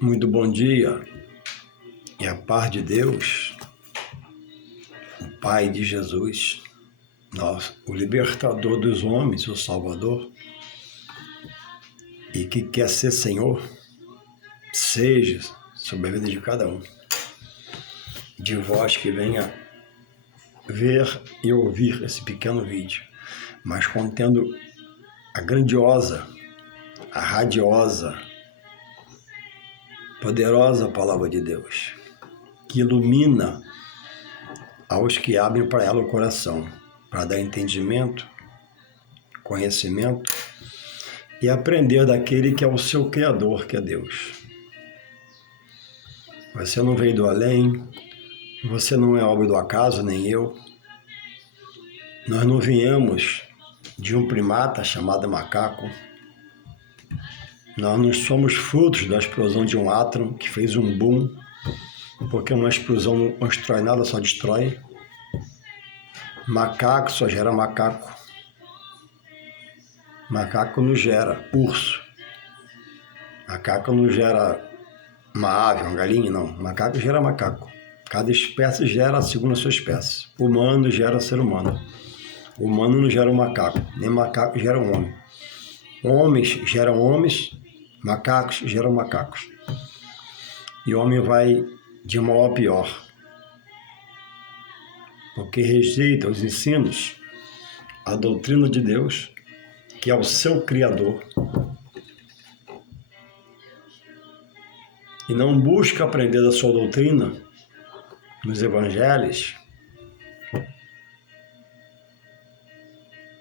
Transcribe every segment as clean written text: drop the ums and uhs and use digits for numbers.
Muito bom dia e a paz de Deus, o Pai de Jesus, o libertador dos homens, o Salvador, e que quer ser Senhor, seja sobre a vida de cada um, de vós que venha ver e ouvir esse pequeno vídeo, mas contendo a grandiosa, a radiosa, poderosa palavra de Deus, que ilumina aos que abrem para ela o coração, para dar entendimento, conhecimento e aprender daquele que é o seu Criador, que é Deus. Você não veio do além, você não é obra do acaso, nem eu. Nós não viemos de um primata chamado macaco. Nós não somos frutos da explosão de um átomo que fez um boom, porque uma explosão não constrói nada, só destrói. Macaco só gera macaco. Macaco não gera urso. Macaco não gera uma ave, uma galinha, não. Macaco gera macaco. Cada espécie gera segundo a sua espécie. Humano gera ser humano. Humano não gera um macaco, nem macaco gera um homem. Homens geram homens, macacos geram macacos. E o homem vai de mal a pior, porque rejeita os ensinos, a doutrina de Deus, que é o seu Criador, e não busca aprender da sua doutrina nos evangelhos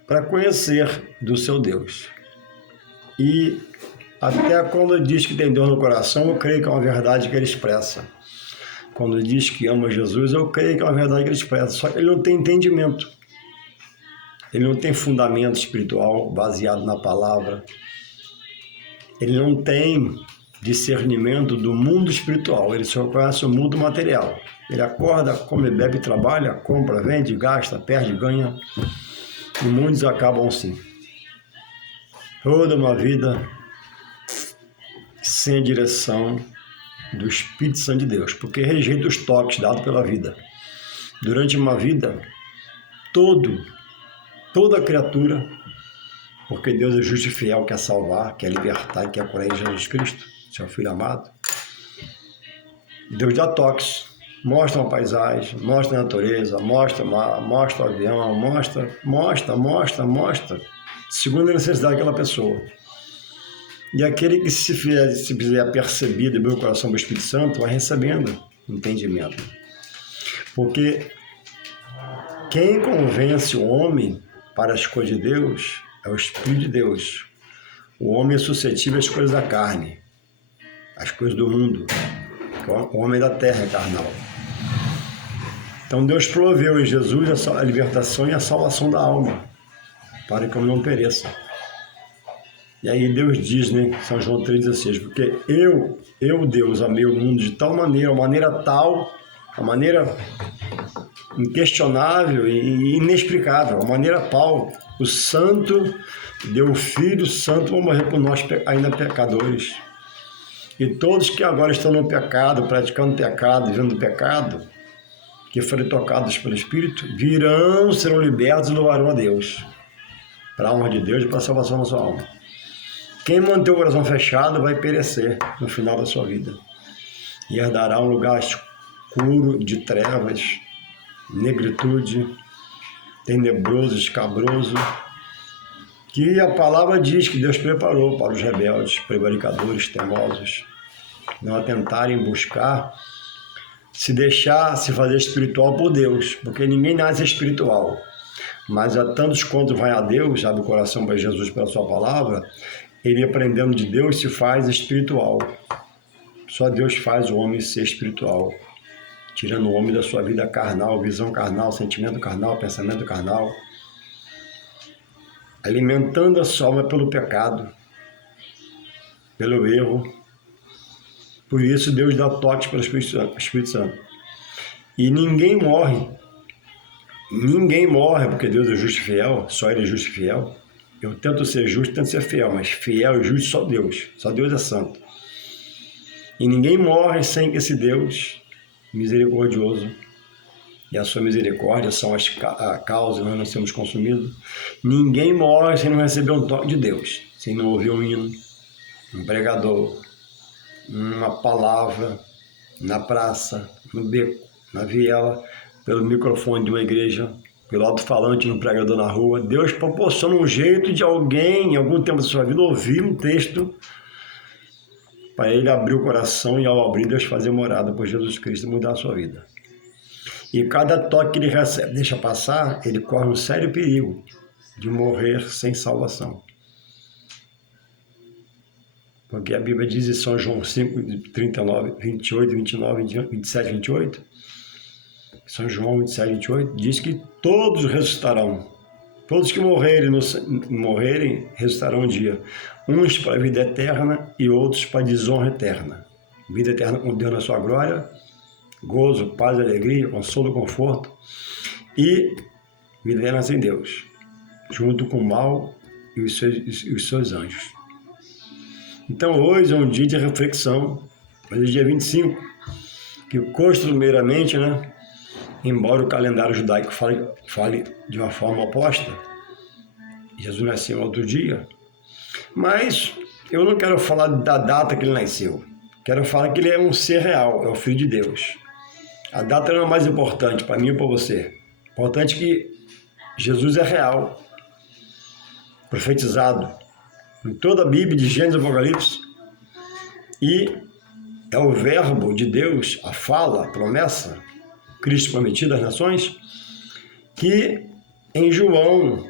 para conhecer do seu Deus. E até quando diz que tem Deus no coração, eu creio que é uma verdade que ele expressa. Quando diz que ama Jesus, eu creio que é uma verdade que ele expressa. Só que ele não tem entendimento. Ele não tem fundamento espiritual baseado na palavra. Ele não tem discernimento do mundo espiritual. Ele só conhece o mundo material. Ele acorda, come, bebe, trabalha, compra, vende, gasta, perde, ganha. E muitos acabam assim. Toda uma vida sem a direção do Espírito Santo de Deus, porque rejeita os toques dados pela vida. Durante uma vida, toda criatura, porque Deus é justo e fiel, quer salvar, quer libertar e quer curar em Jesus Cristo, seu Filho amado. Deus dá toques, mostra uma paisagem, mostra a natureza, mostra o mar, mostra o avião, mostra, segundo a necessidade daquela pessoa. E aquele que se fizer percebido e abrir o coração do Espírito Santo, vai recebendo entendimento. Porque quem convence o homem para as coisas de Deus é o Espírito de Deus. O homem é suscetível às coisas da carne, às coisas do mundo. O homem da terra é carnal. Então Deus proveu em Jesus a libertação e a salvação da alma, para que eu não pereça. E aí Deus diz, São João 3,16, porque eu, Deus, amei o mundo de tal maneira, a maneira inquestionável e inexplicável, a maneira tal, o Santo deu o Filho Santo para morrer por nós ainda pecadores. E todos que agora estão no pecado, praticando pecado, vivendo pecado, que forem tocados pelo Espírito, serão libertos e louvarão a Deus, para a honra de Deus e para a salvação da sua alma. Quem manter o coração fechado vai perecer no final da sua vida e herdará um lugar escuro de trevas, negritude, tenebroso, escabroso, que a palavra diz que Deus preparou para os rebeldes, prevaricadores, teimosos, não atentarem buscar se fazer espiritual por Deus, porque ninguém nasce espiritual, mas a tantos quanto vai a Deus, abre o coração para Jesus pela sua palavra, ele aprendendo de Deus se faz espiritual. Só Deus faz o homem ser espiritual, tirando o homem da sua vida carnal, visão carnal, sentimento carnal, pensamento carnal, alimentando a sua alma pelo pecado, pelo erro. Por isso Deus dá toques para o Espírito Santo. E ninguém morre, porque Deus é justo e fiel, só Ele é justo e fiel. Eu tento ser justo, tento ser fiel, mas fiel e justo só Deus é santo. E ninguém morre sem que esse Deus misericordioso e a sua misericórdia são a causa de nós não sermos consumidos. Ninguém morre sem não receber um toque de Deus, sem não ouvir um hino, um pregador, uma palavra na praça, no beco, na viela, pelo microfone de uma igreja, pelo alto-falante no pregador na rua. Deus proporciona um jeito de alguém, em algum tempo da sua vida, ouvir um texto para ele abrir o coração e, ao abrir, Deus fazer morada por Jesus Cristo e mudar a sua vida. E cada toque que ele recebe, deixa passar, ele corre um sério perigo de morrer sem salvação. Porque a Bíblia diz em São João 5, 39, 28, 29, 27, 28, São João 27, 28, diz que todos ressuscitarão. Todos que morrerem ressuscitarão um dia. Uns para a vida eterna e outros para a desonra eterna. Vida eterna com Deus na sua glória, gozo, paz, alegria, consolo, conforto. E vida eterna sem Deus, junto com o mal e os seus anjos. Então hoje é um dia de reflexão, hoje é dia 25, que costumeiramente, né, embora o calendário judaico fale de uma forma oposta, Jesus nasceu outro dia, mas eu não quero falar da data que ele nasceu, quero falar que ele é um ser real, é o Filho de Deus. A data não é mais importante para mim e para você, importante que Jesus é real, profetizado em toda a Bíblia, de Gênesis e Apocalipse, e é o verbo de Deus, a fala, a promessa, Cristo prometido às nações, que em João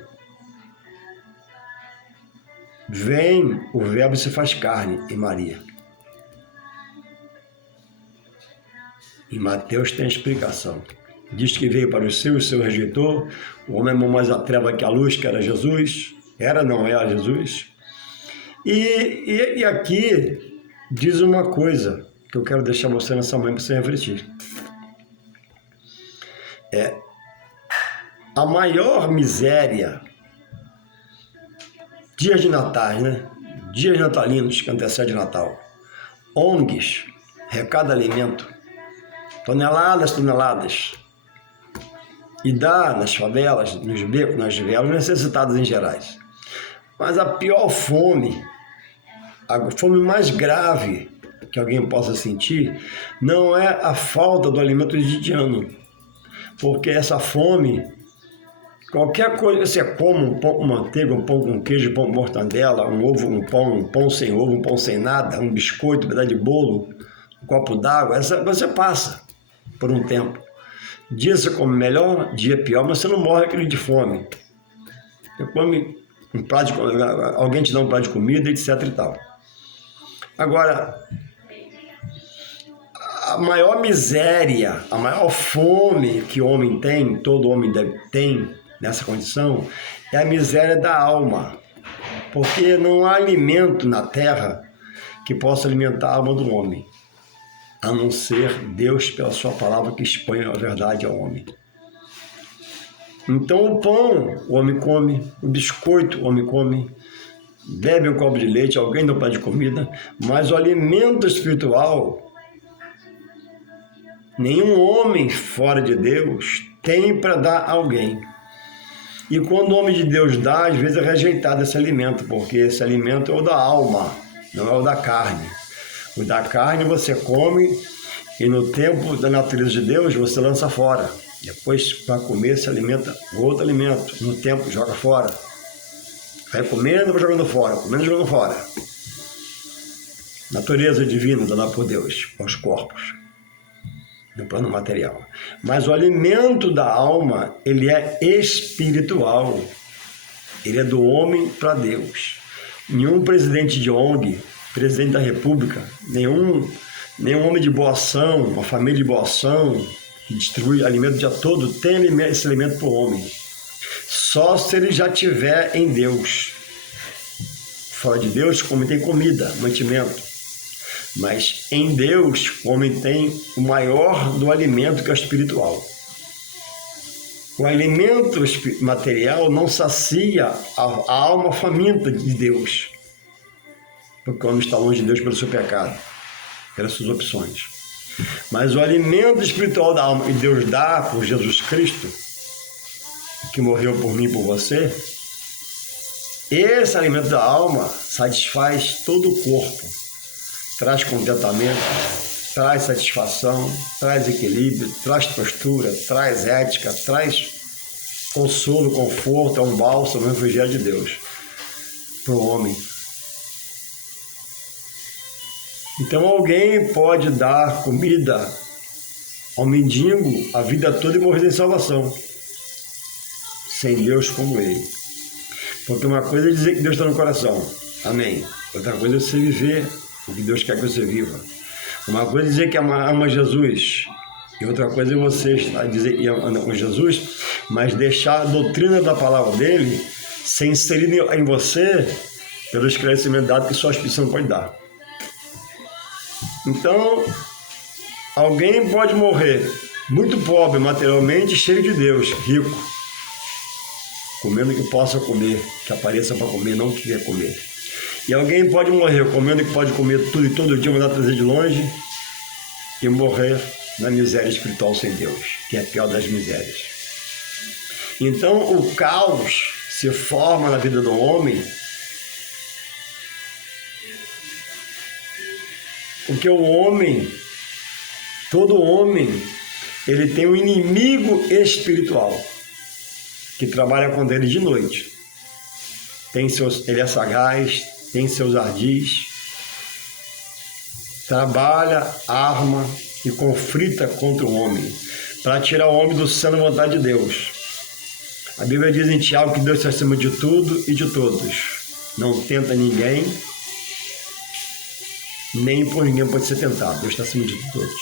vem o verbo se faz carne em Maria. Em Mateus tem a explicação. Diz que veio para o seu rejeitou, o homem amou mais a treva que a luz, que era Jesus, não era Jesus. E aqui diz uma coisa que eu quero deixar você nessa manhã para você refletir. A maior miséria, dias de Natal, né? Dias natalinos que antecedem Natal, ONGs, recada alimento, toneladas, e dá nas favelas, nos becos, nas vielas, necessitados em gerais. Mas a pior fome, a fome mais grave que alguém possa sentir, não é a falta do alimento cotidiano, porque essa fome, qualquer coisa que você come, um pão com manteiga, um pão com queijo, um pão com mortandela, um ovo, um pão sem ovo, um pão sem nada, um biscoito, um pedaço de bolo, um copo d'água, você passa por um tempo. Dia você come melhor, dia pior, mas você não morre aquele de fome. Você come um prato alguém te dá um prato de comida, etc e tal. Agora, a maior miséria, a maior fome que o homem tem, todo homem tem nessa condição, é a miséria da alma. Porque não há alimento na terra que possa alimentar a alma do homem, a não ser Deus pela sua palavra que expõe a verdade ao homem. Então o pão o homem come, o biscoito o homem come, bebe um copo de leite, alguém dá um prato de comida, mas o alimento espiritual, nenhum homem fora de Deus tem para dar a alguém. E quando o homem de Deus dá, às vezes é rejeitado esse alimento, porque esse alimento é o da alma, não é o da carne. O da carne você come e no tempo da natureza de Deus você lança fora. Depois, para comer, se alimenta com outro alimento. No tempo, joga fora. Vai comendo, vai jogando fora. Comendo, jogando fora. Natureza divina dada por Deus aos corpos, no plano material. Mas o alimento da alma, ele é espiritual. Ele é do homem para Deus. Nenhum presidente de ONG, presidente da República, nenhum homem de boa ação, uma família de boa ação, que distribui alimento o dia todo, tem esse alimento para o homem. Só se ele já tiver em Deus. Fora de Deus, o homem tem comida, mantimento. Mas em Deus, o homem tem o maior do alimento, que é o espiritual. O alimento material não sacia a alma faminta de Deus, porque o homem está longe de Deus pelo seu pecado. pelas suas opções. Mas o alimento espiritual da alma que Deus dá por Jesus Cristo, que morreu por mim e por você, esse alimento da alma satisfaz todo o corpo, traz contentamento, traz satisfação, traz equilíbrio, traz postura, traz ética, traz consolo, conforto, é um bálsamo, um refrigério de Deus para o homem. Então alguém pode dar comida ao mendigo a vida toda e morrer sem salvação, sem Deus como ele. Porque uma coisa é dizer que Deus está no coração, amém. Outra coisa é você viver o que Deus quer que você viva. Uma coisa é dizer que ama Jesus, e outra coisa é você dizer que ama com Jesus, mas deixar a doutrina da palavra dele ser inserida em você pelo esclarecimento dado que só a Espírito Santo pode dar. Então, alguém pode morrer muito pobre materialmente, cheio de Deus, rico, comendo o que possa comer, que apareça para comer, não que quer comer. E alguém pode morrer comendo o que pode comer tudo e todo dia mandar trazer de longe e morrer na miséria espiritual sem Deus, que é a pior das misérias. Então, o caos se forma na vida do homem porque o homem, todo homem, ele tem um inimigo espiritual que trabalha com ele de noite. Ele é sagaz, tem seus ardis, trabalha, arma e conflita contra o homem, para tirar o homem do centro da vontade de Deus. A Bíblia diz em Tiago que Deus está acima de tudo e de todos. Não tenta ninguém, nem por ninguém pode ser tentado. Deus está acima de todos.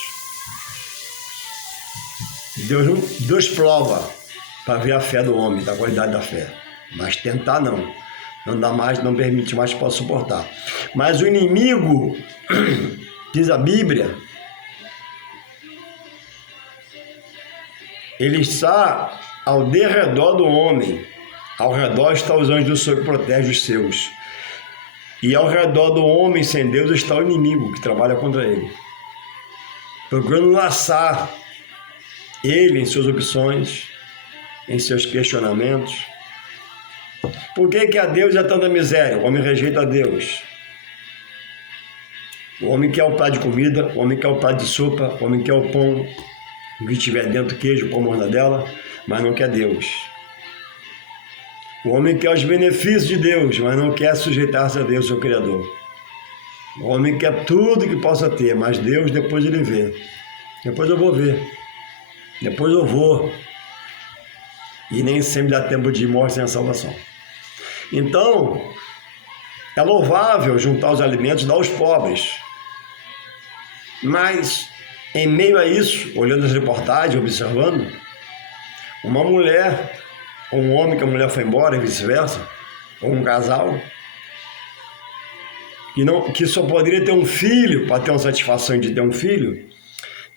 Deus prova para ver a fé do homem, da qualidade da fé. Mas tentar não. Não dá mais, não permite mais, pode suportar. Mas o inimigo, diz a Bíblia, ele está ao derredor do homem. Ao redor estão os anjos do Senhor que protegem os seus. E ao redor do homem sem Deus está o inimigo que trabalha contra ele, procurando laçar ele em suas opções, em seus questionamentos. Por que a Deus é tanta miséria? O homem rejeita a Deus. O homem quer o prato de comida, o homem quer o prato de sopa, o homem quer o pão, o que tiver dentro, queijo, pão, mortadela, mas não quer Deus. O homem quer os benefícios de Deus, mas não quer sujeitar-se a Deus, seu Criador. O homem quer tudo que possa ter, mas Deus depois ele vê. Depois eu vou ver. Depois eu vou. E nem sempre dá tempo de ir morte sem a salvação. Então, é louvável juntar os alimentos e dar aos pobres. Mas, em meio a isso, olhando as reportagens, observando, uma mulher, ou um homem que a mulher foi embora e vice-versa, ou um casal, que só poderia ter um filho, para ter uma satisfação de ter um filho,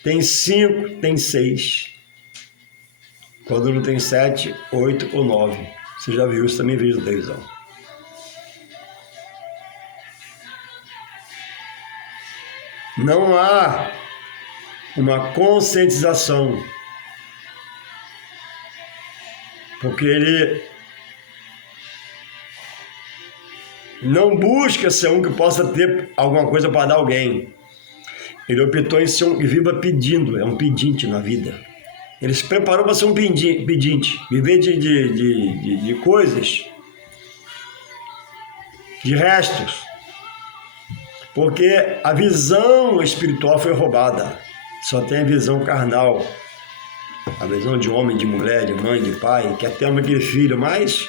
tem 5, tem 6. Quando não tem 7, 8 ou 9. Você já viu isso também, vídeo na televisão. Não há uma conscientização, porque ele não busca ser um que possa ter alguma coisa para dar a alguém. Ele optou em ser um que viva pedindo, é um pedinte na vida. Ele se preparou para ser um pedinte, viver de coisas, de restos, porque a visão espiritual foi roubada. Só tem a visão carnal, a visão de homem, de mulher, de mãe, de pai, que até ama aquele filho, mas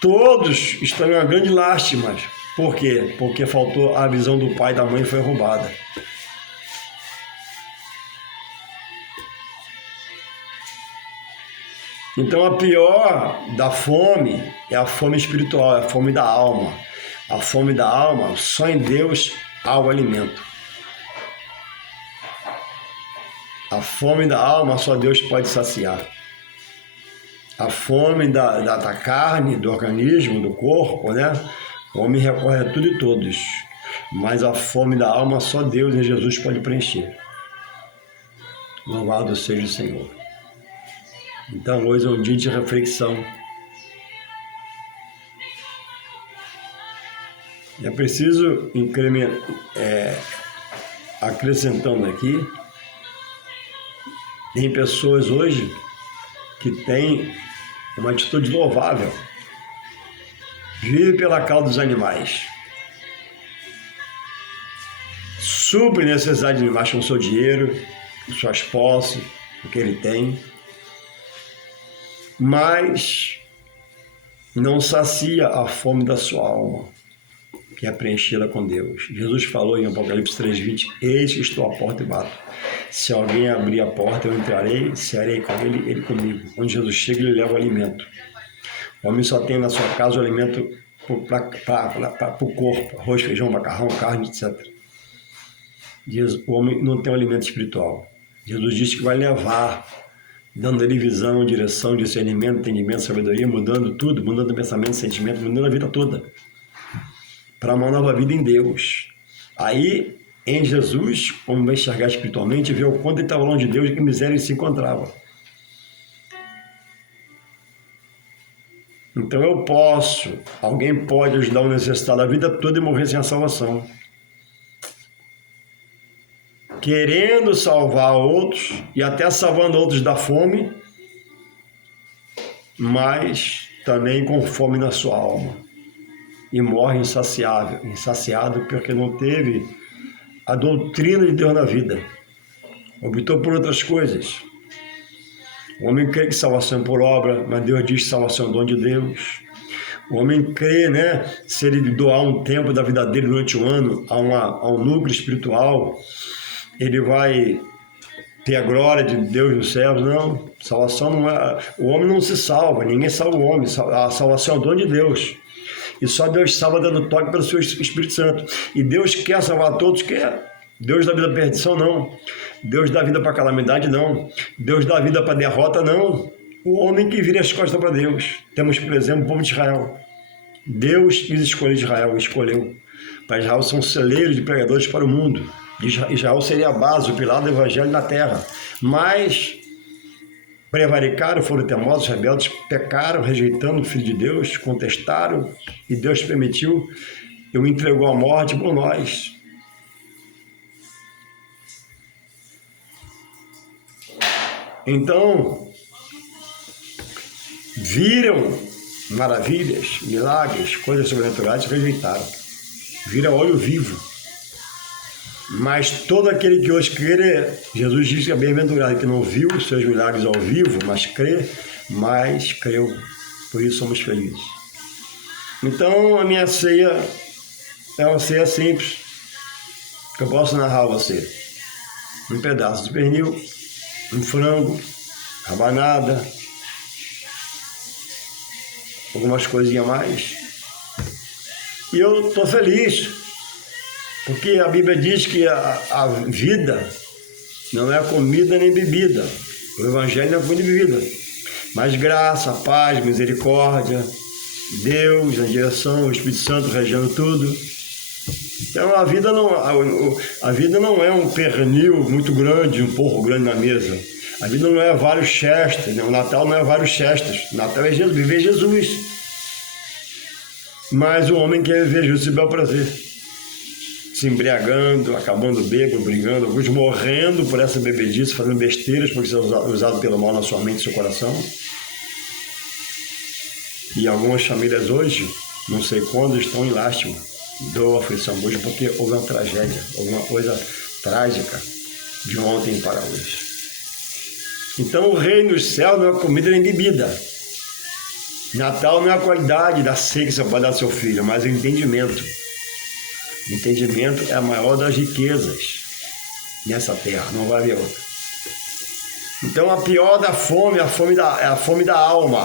todos estão em uma grande lástima. Por quê? Porque faltou a visão do pai e da mãe, foi roubada. Então a pior da fome é a fome espiritual, é a fome da alma. A fome da alma, só em Deus há o alimento. A fome da alma só Deus pode saciar. A fome da carne, do organismo, do corpo, né? O homem recorre a tudo e todos. Mas a fome da alma só Deus e Jesus pode preencher. Louvado seja o Senhor. Então hoje é um dia de reflexão. É preciso acrescentando aqui, tem pessoas hoje que têm uma atitude louvável, vive pela causa dos animais, supre necessidade de animais com seu dinheiro, com suas posses, o que ele tem, mas não sacia a fome da sua alma, que é preenchida com Deus. Jesus falou em Apocalipse 3:20, eis que estou à porta e bato. Se alguém abrir a porta, eu entrarei, cearei com ele, ele comigo. Onde Jesus chega, ele leva o alimento. O homem só tem na sua casa o alimento para o corpo, arroz, feijão, macarrão, carne, etc. O homem não tem um alimento espiritual. Jesus disse que vai levar, dando ele visão, direção, discernimento, entendimento, sabedoria, mudando tudo, mudando o pensamento, sentimento, mudando a vida toda, para uma nova vida em Deus. Aí, em Jesus, como vai enxergar espiritualmente, ver o quanto ele estava longe de Deus e que miséria ele se encontrava. Então alguém pode ajudar o necessitado a vida toda e morrer sem a salvação. Querendo salvar outros e até salvando outros da fome, mas também com fome na sua alma. E morre insaciado porque não teve a doutrina de Deus na vida. Optou por outras coisas. O homem crê que salvação é por obra, mas Deus diz que salvação é dom de Deus. O homem crê, se ele doar um tempo da vida dele durante um ano a um núcleo espiritual, ele vai ter a glória de Deus nos céus. Não, salvação não é... O homem não se salva, ninguém salva o homem. A salvação é o dom de Deus. E só Deus salva dando toque pelo seu Espírito Santo. E Deus quer salvar todos, quer. Deus dá vida para perdição, não. Deus dá vida para calamidade, não. Deus dá vida para derrota, não. O homem que vira as costas para Deus. Temos, por exemplo, o povo de Israel. Deus quis escolher Israel, escolheu. Para Israel são celeiros de pregadores para o mundo. Israel seria a base, o pilar do evangelho na terra. Mas prevaricaram, foram teimosos, rebeldes, pecaram, rejeitando o Filho de Deus, contestaram, e Deus permitiu e o entregou à morte por nós. Então, viram maravilhas, milagres, coisas sobrenaturais, rejeitaram. Viram olho vivo. Mas todo aquele que hoje crê, Jesus diz que é bem-aventurado, que não viu os seus milagres ao vivo, mas creu. Por isso somos felizes. Então, a minha ceia é uma ceia simples, que eu posso narrar a você. Um pedaço de pernil, um frango, rabanada, algumas coisinhas a mais. E eu estou feliz, porque a Bíblia diz que a vida não é comida nem bebida. O Evangelho não é comida nem bebida. Mas graça, paz, misericórdia, Deus, a direção, o Espírito Santo regendo tudo. Então a vida não é um pernil muito grande, um porco grande na mesa. A vida não é vários chestas, o Natal não é vários chestas. O Natal é Jesus, viver Jesus. Mas o homem quer viver Jesus e bel prazer. Se embriagando, acabando bêbado, brigando, alguns morrendo por essa bebedice, fazendo besteiras porque são usados pelo mal na sua mente e seu coração. E algumas famílias hoje, não sei quando, estão em lástima, dor, aflição hoje, porque houve uma tragédia, alguma coisa trágica de ontem para hoje. Então o reino dos céus não é comida nem bebida. Natal não é a qualidade da ceia que você pode dar ao seu filho, mas o entendimento. O entendimento é a maior das riquezas nessa terra, não vai haver outra. Então a pior da fome é a fome da alma.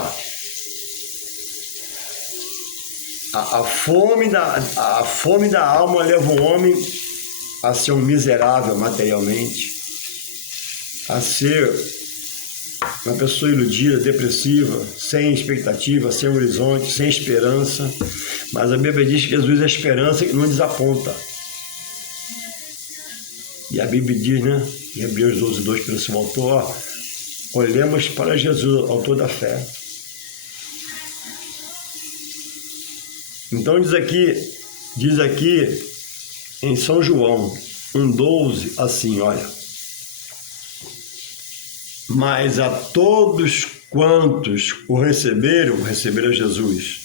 A fome da alma leva o homem a ser um miserável materialmente, a ser uma pessoa iludida, depressiva, sem expectativa, sem horizonte, sem esperança. Mas a Bíblia diz que Jesus é a esperança que não desaponta. E a Bíblia diz, né, em Hebreus 12:2, pelo seu autor, olhemos para Jesus, autor da fé. Então diz aqui em São João 1:12, assim, olha. Mas a todos quantos o receberam Jesus.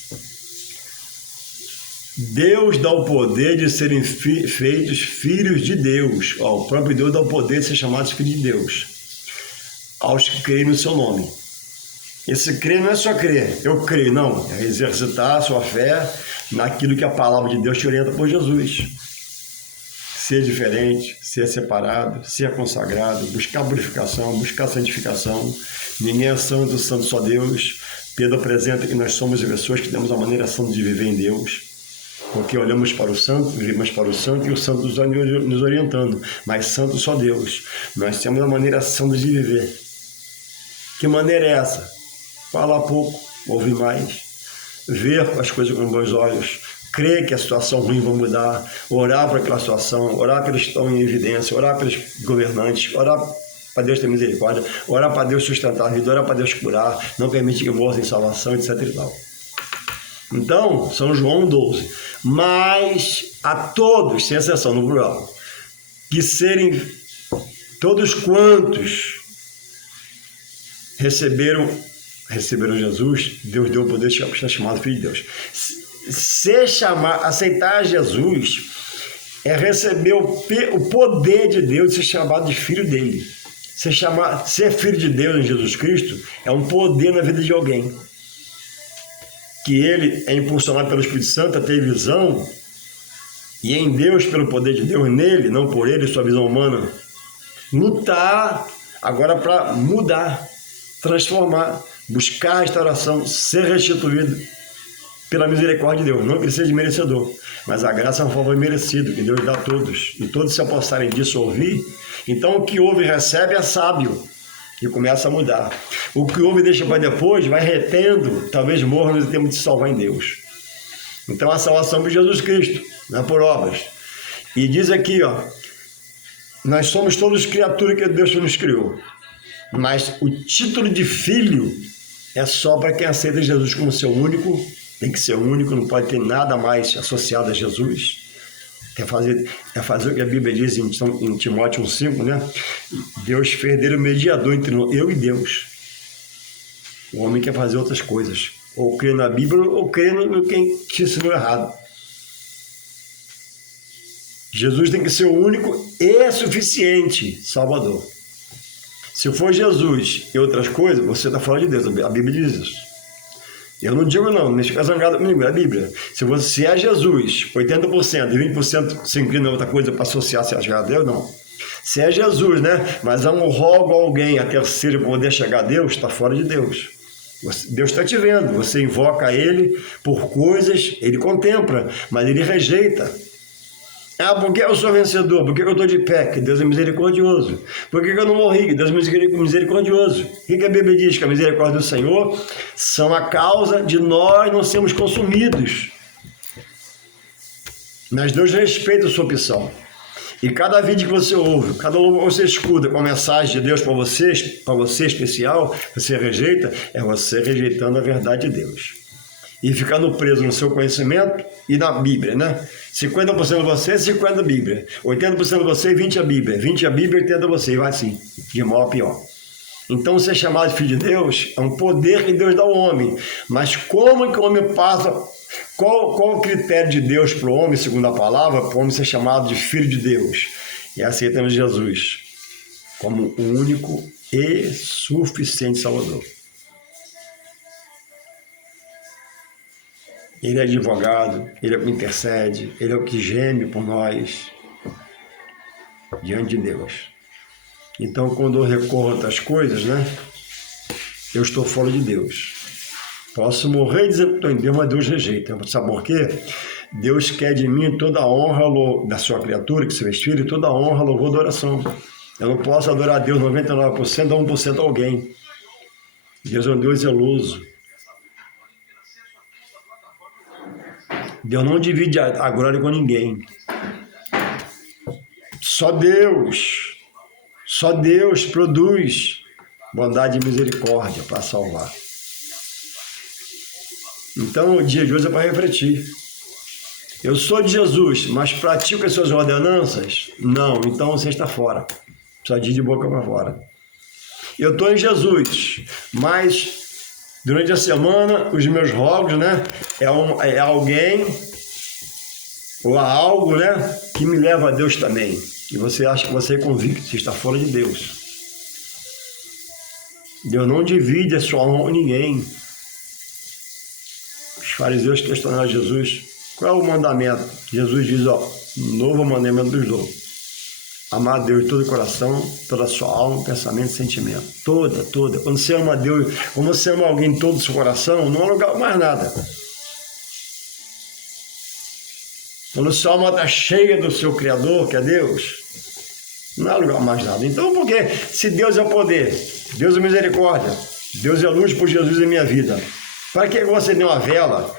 Deus dá o poder de serem feitos filhos de Deus. O próprio Deus dá o poder de ser chamados filhos de Deus. Aos que creem no seu nome. Esse crer não é só crer, eu creio, não. É exercitar a sua fé naquilo que a palavra de Deus te orienta por Jesus. Ser diferente, ser separado, ser consagrado, buscar purificação, buscar santificação. Ninguém é santo, santo só Deus. Pedro apresenta que nós somos pessoas que temos a maneira santa de viver em Deus. Porque olhamos para o santo, vivemos para o santo e o santo nos orientando. Mas santo só Deus. Nós temos a maneira santa de viver. Que maneira é essa? Falar pouco, ouvir mais, ver as coisas com bons olhos, crer que a situação ruim vai mudar, orar para aquela situação, orar pelos que estão em evidência, orar pelos governantes, orar para Deus ter misericórdia, orar para Deus sustentar a vida, orar para Deus curar, não permitir que morra sem salvação, etc. e tal. Então, São João 12. Mas a todos, sem exceção no plural, que serem todos quantos receberam Jesus, Deus deu o poder de ser chamado filho de Deus. Aceitar Jesus é receber o poder de Deus de ser chamado de filho dele. Ser filho de Deus em Jesus Cristo é um poder na vida de alguém. Que ele é impulsionado pelo Espírito Santo a ter visão, e em Deus, pelo poder de Deus, nele, não por ele, sua visão humana, lutar agora para mudar, transformar, buscar a restauração, ser restituído pela misericórdia de Deus. Não que ele seja merecedor, mas a graça é um favor merecido, que Deus dá a todos. E todos se apossarem disso ouvir, então o que ouve e recebe é sábio e começa a mudar. O que ouve e deixa para depois vai retendo, talvez morra no tempo de se salvar em Deus. Então a salvação por Jesus Cristo, não é por obras. E diz aqui, nós somos todos criaturas que Deus nos criou. Mas o título de filho é só para quem aceita Jesus como seu único, tem que ser único, não pode ter nada mais associado a Jesus. É fazer o que a Bíblia diz em Timóteo 1:5, né? Deus fez dele o mediador entre eu e Deus. O homem quer fazer outras coisas, ou crer na Bíblia, ou crer no quem te ensinou errado. Jesus tem que ser o único e suficiente Salvador. Se for Jesus e outras coisas, você está fora de Deus. A Bíblia diz isso. Eu não digo não fica zangado comigo, é a Bíblia. Se é Jesus, 80% e 20% se inclina a outra coisa para associar-se a Deus, não. Se é Jesus, né? Mas há um rogo a alguém a terceiro poder chegar a Deus, está fora de Deus. Deus está te vendo, você invoca Ele por coisas, Ele contempla, mas Ele rejeita. Por que eu sou vencedor? Por que eu estou de pé? Que Deus é misericordioso. Por que eu não morri? Que Deus é misericordioso. O que a Bíblia diz? Que a misericórdia do Senhor são a causa de nós não sermos consumidos. Mas Deus respeita a sua opção. E cada vídeo que você ouve, cada louvor que você escuta com a mensagem de Deus para você especial, você rejeita, é você rejeitando a verdade de Deus. E ficando preso no seu conhecimento e na Bíblia, né? 50% de você, 50% da Bíblia. 80% de você, 20% a Bíblia. 20% a Bíblia, 80% você. E vai assim, de mal a pior. Então, ser chamado de filho de Deus é um poder que Deus dá ao homem. Mas como que o homem passa... Qual o critério de Deus para o homem, segundo a palavra, para o homem ser chamado de filho de Deus? E aceitamos Jesus como o único e suficiente Salvador. Ele é advogado, Ele é o que intercede, Ele é o que geme por nós diante de Deus. Então, quando eu recorro a outras coisas, né, eu estou fora de Deus. Posso morrer dizendo que estou em Deus, mas Deus rejeita. Sabe por quê? Deus quer de mim toda a honra da sua criatura, que se fez filho, toda a honra, louvor, adoração. Eu não posso adorar a Deus 99%, a 1% a alguém. Deus é um Deus zeloso. Deus não divide a glória com ninguém. Só Deus produz bondade e misericórdia para salvar. Então, o dia de hoje é para refletir. Eu sou de Jesus, mas pratico as suas ordenanças? Não, então você está fora. Só diz de boca para fora. Eu estou em Jesus, mas durante a semana os meus rogos, né, é alguém ou algo, né, que me leva a Deus também. E você acha que você é convicto, você está fora de Deus. Deus não divide a sua honra com ninguém. Os fariseus questionaram Jesus. Qual é o mandamento? Jesus diz, novo mandamento dos dou. Amar a Deus de todo o coração, toda a sua alma, pensamento e sentimento. Toda. Quando você ama a Deus, quando você ama alguém de todo o seu coração, não há lugar mais nada. Quando sua alma está cheia do seu Criador, que é Deus, não há lugar mais nada. Então, por que? Se Deus é poder, Deus é misericórdia, Deus é luz por Jesus em minha vida, para que você tem uma vela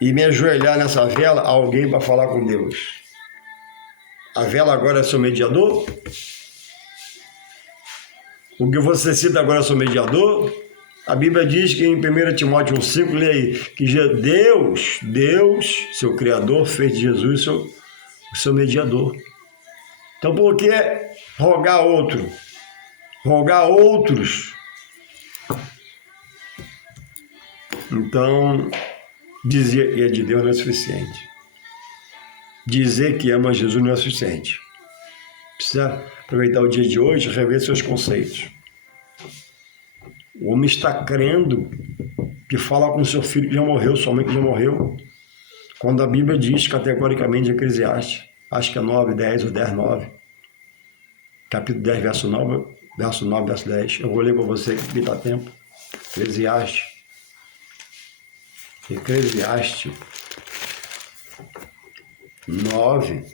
e me ajoelhar nessa vela alguém para falar com Deus? A vela agora é seu mediador? O que você cita agora é seu mediador? A Bíblia diz que em 1 Timóteo 1,5, lê aí, que Deus, seu Criador, fez de Jesus o seu mediador. Então, por que rogar outro? Rogar outros? Então, dizer que é de Deus não é suficiente. Dizer que ama Jesus não é suficiente. Precisa aproveitar o dia de hoje e rever seus conceitos. O homem está crendo que fala com seu filho que já morreu, sua mãe que já morreu, quando a Bíblia diz categoricamente em Eclesiastes, acho que é 9, 10 ou 10, 9, capítulo 10, verso 9, verso 10. Eu vou ler para você que dá tempo. Eclesiastes 9.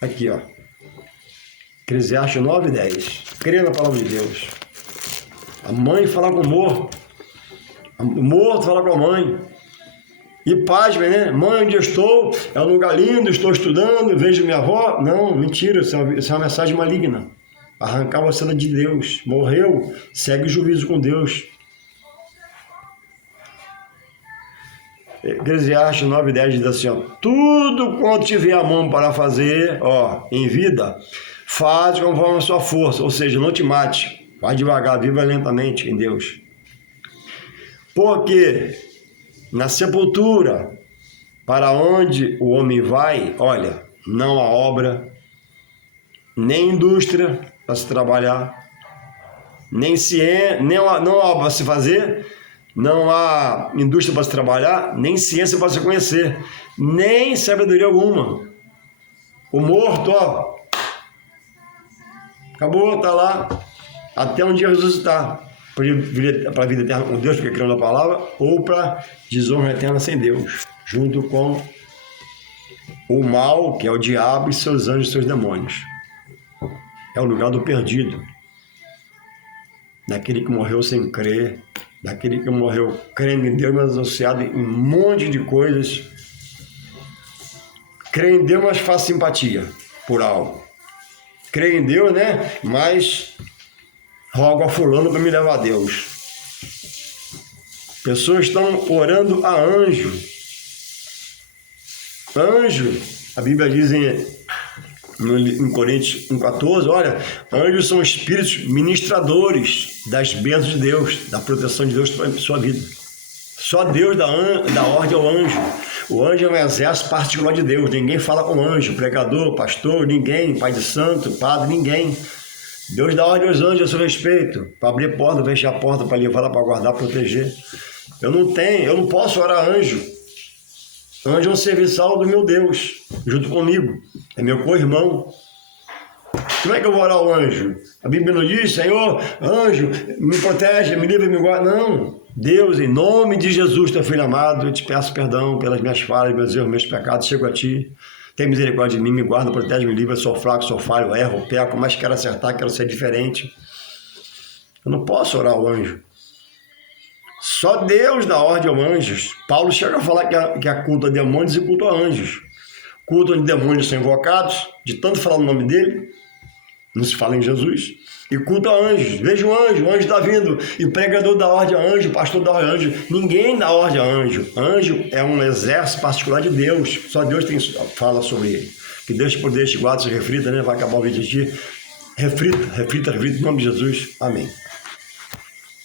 Aqui, Eclesiastes 9, 10. Crê na palavra de Deus. A mãe fala com o morto. O morto fala com a mãe. E pasmem, né? Mãe, onde eu estou? É um lugar lindo, estou estudando, vejo minha avó. Não, mentira, isso é uma mensagem maligna. Arrancar você de Deus. Morreu, segue o juízo com Deus. Eclesiastes 9:10 diz assim, tudo quanto tiver a mão para fazer, em vida, faz conforme a sua força, ou seja, não te mate, vai devagar, viva lentamente em Deus. Porque na sepultura, para onde o homem vai, olha, não há obra, nem indústria para se trabalhar, não há obra para se fazer, não há indústria para se trabalhar, nem ciência para se conhecer, nem sabedoria alguma. O morto, acabou, está lá, até um dia ressuscitar, para a vida eterna com Deus, porque criou na palavra, ou para desonra eterna sem Deus, junto com o mal, que é o diabo e seus anjos e seus demônios. É o lugar do perdido, daquele que morreu sem crer, daquele que morreu crendo em Deus, mas associado em um monte de coisas. Crê em Deus, mas faz simpatia por algo. Crê em Deus, né? Mas rogo a fulano para me levar a Deus. Pessoas estão orando a anjo. Anjo, a Bíblia diz em Coríntios 1,14, olha, anjos são espíritos ministradores das bênçãos de Deus, da proteção de Deus para a sua vida. Só Deus dá ordem ao anjo. O anjo é um exército particular de Deus. Ninguém fala com anjo, pregador, pastor, ninguém, pai de santo, padre, ninguém. Deus dá ordem aos anjos a seu respeito, para abrir porta, fechar a porta, para levar, para guardar, proteger. Eu não posso orar anjo. Anjo é um serviçal do meu Deus, junto comigo. É meu co-irmão. Como é que eu vou orar ao anjo? A Bíblia não diz, Senhor, anjo, me protege, me livra, me guarda. Não. Deus, em nome de Jesus, teu filho amado, eu te peço perdão pelas minhas falhas, meus erros, meus pecados. Chego a ti. Tem misericórdia de mim, me guarda, protege, me livra. Eu sou fraco, sou falho, erro, peco, mas quero acertar, quero ser diferente. Eu não posso orar ao anjo. Só Deus dá ordem aos anjos. Paulo chega a falar que a culto a demônios e culto a anjos. culto onde demônios são invocados, de tanto falar o nome dele, não se fala em Jesus, e culto a anjos. Veja o anjo está vindo, e pregador da ordem a anjo, pastor da ordem a anjo, ninguém dá ordem a anjo. Anjo é um exército particular de Deus, só Deus fala sobre ele. Que Deus por Deus te guarde, se reflita, né? Vai acabar o vídeo aqui. Reflita em nome de Jesus. Amém.